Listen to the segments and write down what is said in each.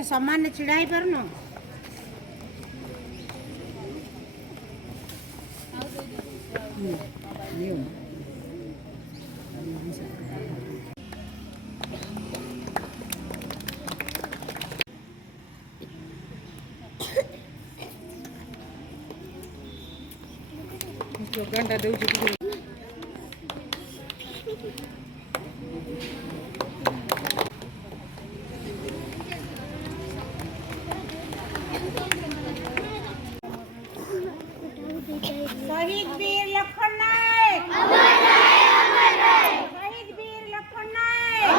ଟିକେ ସମାନ ଛିଡ଼ା ହେଇପାରୁନ? ସ୍ଲୋଗାନଟା ଦେଉଛି ଟିକେ। शहीद वीर लखन नायक, शहीद वीर लखन नायक,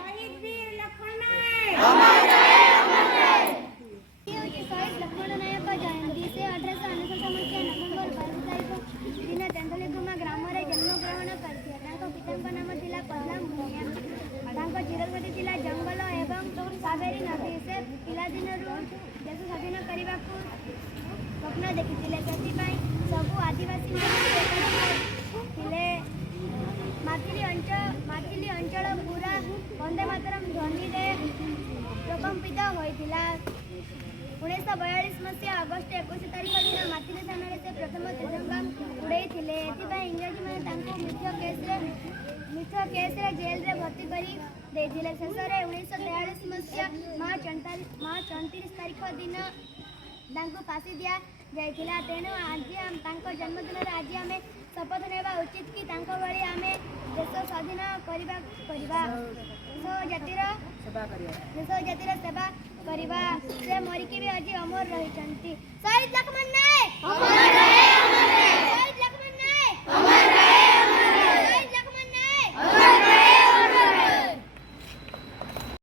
शहीद वीर लखन नायक। शहीद लक्ष्मण नायक जयंती से 1869 मसीहा नवेम्बर 22 तारिख दिन तेंदुलीगुमा ग्राम में जन्मग्रहण करथिले। पिता नाम थिला पद्मा मुनिया। चिरस्मृति थिला जंगल एवं कावेरी नदी। से पिलादिन देश स्वाधीन करने स्वप्न देखिथिले। ସେଥିପାଇଁ ସବୁ आदिवासी माथिली अंचल पूरा वंदे मातरम ध्वनि प्रकम्पित होइथिला। 1942 मसीहा अगस्ट 21 तारिख दिन माथिली थाना से प्रथम त्रिरंगा उड़ाई। इंग्रजी मैंने मिथ केस जेल रे भर्ती कर शेष 1943 मसीहा मार्च 29 तारिख दिन फांसी दिया जाइथिला। तेणु आज जन्मदिन आज आम शपथ नेबा उचित कि भली आम देश स्वाधीन करवा देश जातिर सेवा करवा। से मरिकी भी आज अमर रही। शहीद